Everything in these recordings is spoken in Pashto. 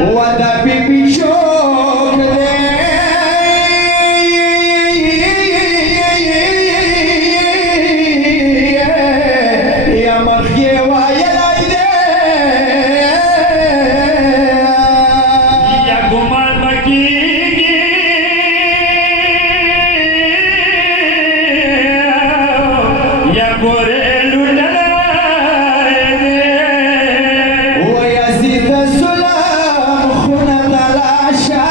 ودا بیبی شوق دے یا مخی وایلائی دے یا گمان مکیگی یا گورے لوٹلائے دے ویزید سلام خونه تلاشا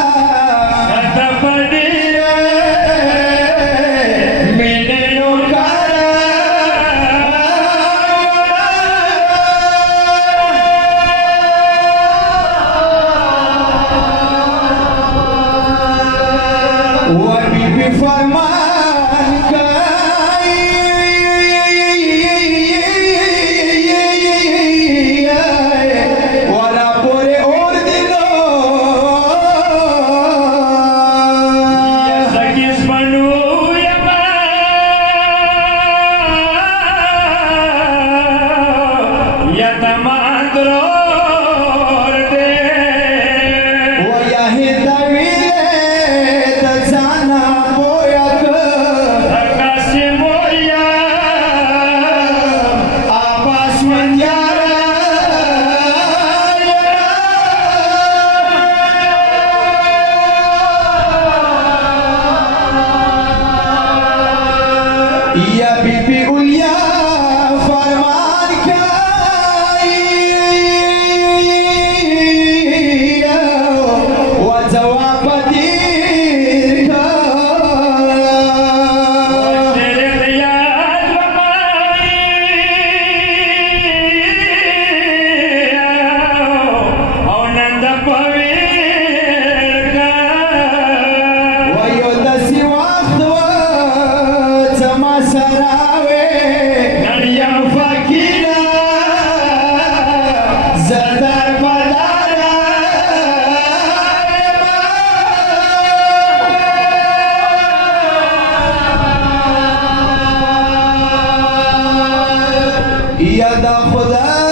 خطا پڑیرے مینه نو کارا و بیبی فرمان کئی ولا پورے اور دلو یا سکیس منو یا با یا تمان درور دے و یا هدویلے تزانا پویک سرکاسی مویا آباس من یارا یا بیبی اولیا فرمان کئی و جواب دیر کئی تیرے دیاد بمائی او نند پویر کا ویو دسی وقت و زما سراوی نیم فکینا زردر بدارا یا دا خدا